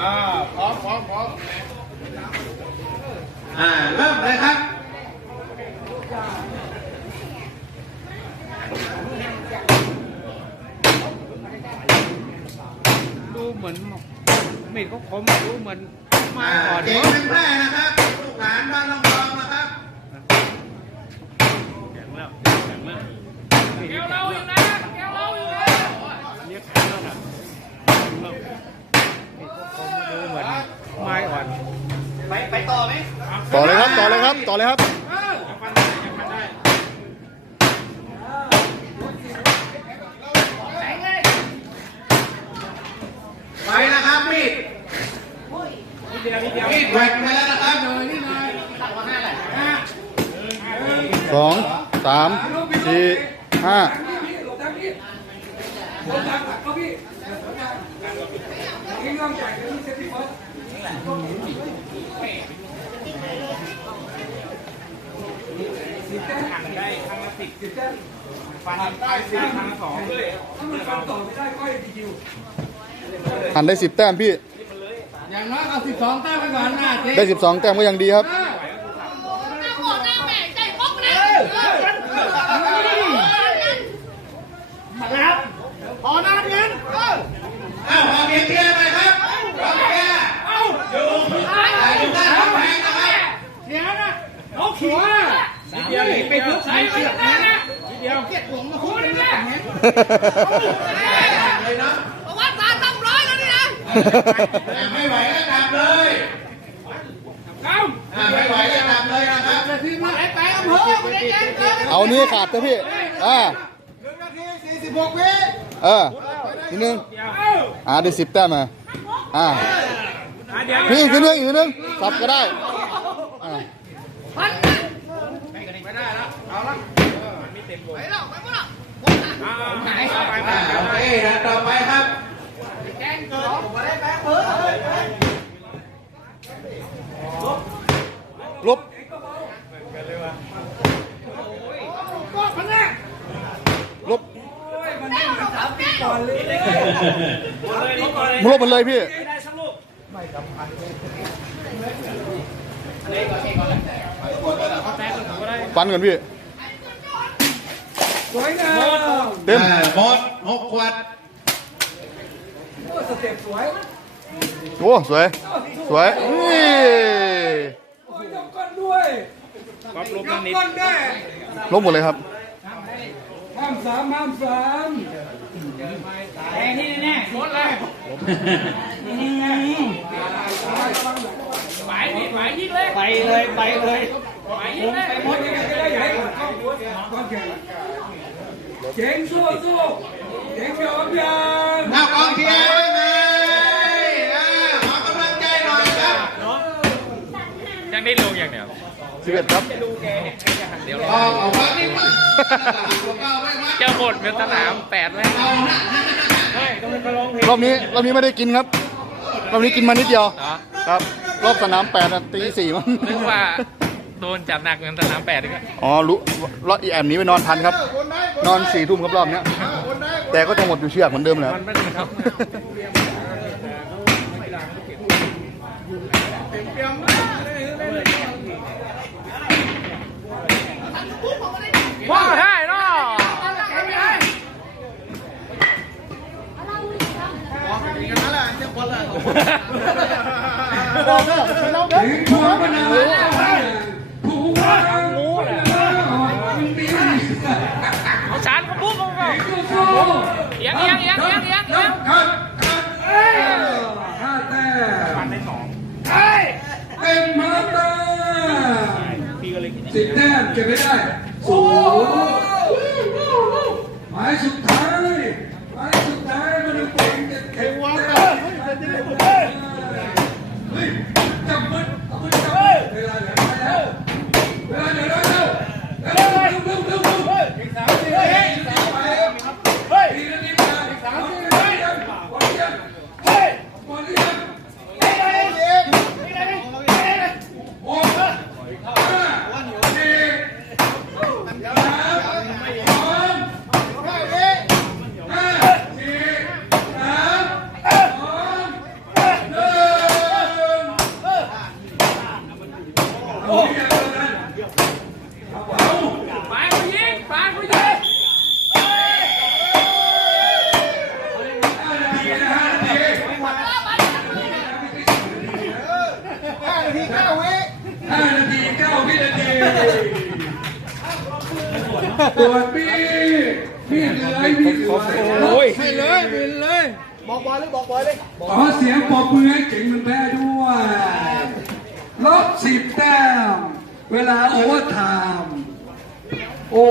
อ่าพร้อมพร้อมพร้อมอ่าเริ่มเลยครับดูเหมือนมีดเขาคมดูเหมือนไม้อ่าอ่อนเก่งเป็นแพร่นะครับลูกหลานบ้านลำพองนะครับ แข็งแล้วแข็งแล้วแก้วเราอยู่นะแก้วเราอยู่นะเรียกแข็งแล้วนะมีดเขาคมดูเหมือนไม้อ่อน ไปไปต่อไหมต่อเลยครับต่อเลยครับต่อเลยครับยังฟันได้ยังฟันได้ไปนะครับมีดนิดเดียวนิดเดียวมีดแหวกไปแล้วนะครับสองสามสี่ห้า หันได้ ครั้งละสิบฟันได้สิบครั้งละสองหันได้สิบแต้มพี่ อย่างน้อยเอาสิบสองแต้มไปก่อนนะเจ๊ได้สิบสองแต้มก็ยังดีครับหน้าหมดหน้าแม่ใจป๊อกนะ พอนะเพียน อ้าวขอเพียงเทียร์หน่อยครับขอเพียร์อยู่อยู่ด้านกำแพงนะครับ เดี๋ยวนะ เอาขิวนิดเดียวหนีไปทุกสายไปนะนะนิดเดียวเก็บหลงมาคุณนี่แหละเลยเนาะบอกว่าตาตั้งร้อยแล้วนี่นะแต่ไม่ไหวก็กลับเลยก้าอ่าไม่ไหวก็กลับเลยนะครับทีมาไอ้ไปอำเภอไม่ได้เจ๊งเลยเอานี้ขาดนะพี่อ่าหนึ่งนาทีสี่สิบหกวิเออนิดนึงอ่าได้สิบแต้มมาอ่าเดี๋ยวนี่อีกนิดนึงอีกนิดนึงสับก็ได้อ่า พัน ไม่ได้แล้วเอาละมันไม่เต็มวงไปแล้วไปหมดแล้วไหนเอาไปไปอ่าโอเคนะต่อไปครับลบลบลบมันเลยพี่ ฟันก่อนพี่ สวยงามเต็ม อ่าหมดหกขวดสเต็ปสวยโอ้สวย สวยนี่โอ้ยยกก้นด้วยยกก้นได้ลบหมดเลยครับ ห้ามสามห้ามสามแทงที่แน่หมดเลยไปไปยิงเลย ไปเลย ไปเลย ไปยิงเลยไปหมดยังไงก็ได้ใหญ่กว่าข้าหัวก้อนแก่เจ๋งสู้สู้เจ๋งยอมยังหน้ากองเชียร์ด้วยไงอ่าขอกำลังใจหน่อยครับยังได้ลงอย่างเดียสิบเอ็ดครับออกออกมานี่มาตัวเก้าไม่มาจ้าหมดเป็นสนามแปดเลยเอาหน้ารอบนี้รอบนี้ไม่ได้กินครับรอบนี้กินมานิดเดียวครับรอบสนามแปดตีสี่มั้งนึกว่า โดนจับหนักเหมือนสนามแปดเลยอ๋อรู้รอบอีแอมหนี้ไปนอนทันครับ นอนสี่ทุ่มครับรอบเนี้ย แต่ก็ต้องหมดอยู่เชือกเหมือนเดิมแหละมันไม่ได้ครับว้าวได้เนาะผัวมันเอาผัวงูน่ะมันมี เอาชานเขาปุ๊บเขา สู้ เอียงเอียงเอียงเอียงเอียงเอียง ครับ ห้าแต้ม ฟันได้สอง เป็นมาตาสิบแต้มเก็บไม่ได้โอ้หมายสุดท้ายหมายสุดท้ายมันจะเป็นจะเทวะเฮ้ยจับมือเอามือจับมือเวลาเหลือไปแล้วเวลาเหลือแล้วเร็วเร็วเร็วเร็วเร็วเร็วอีกสามสิบเฮ้ยอีกสามสิบเฮ้ยอีกนาทีเดียวอีกสามสิบเฮ้ยหมดหรือยังเฮ้ยหมดหรือยังเฮ้ยเฮ้ยเฮ้ยหกห้าสี่สามสองห้าสี่สามสองหนึ่ง ห้านาทีเก้าวินาที ตรวจมีดมีดเลยมีดเลยโอ้ยให้เลยบินเลย บอกบอยเลยบอกบอยเลยขอเสียงปรบมือให้เก่งมันแพ้ด้วยลบสิบแต้ม เวลาโอเวอร์ไทม์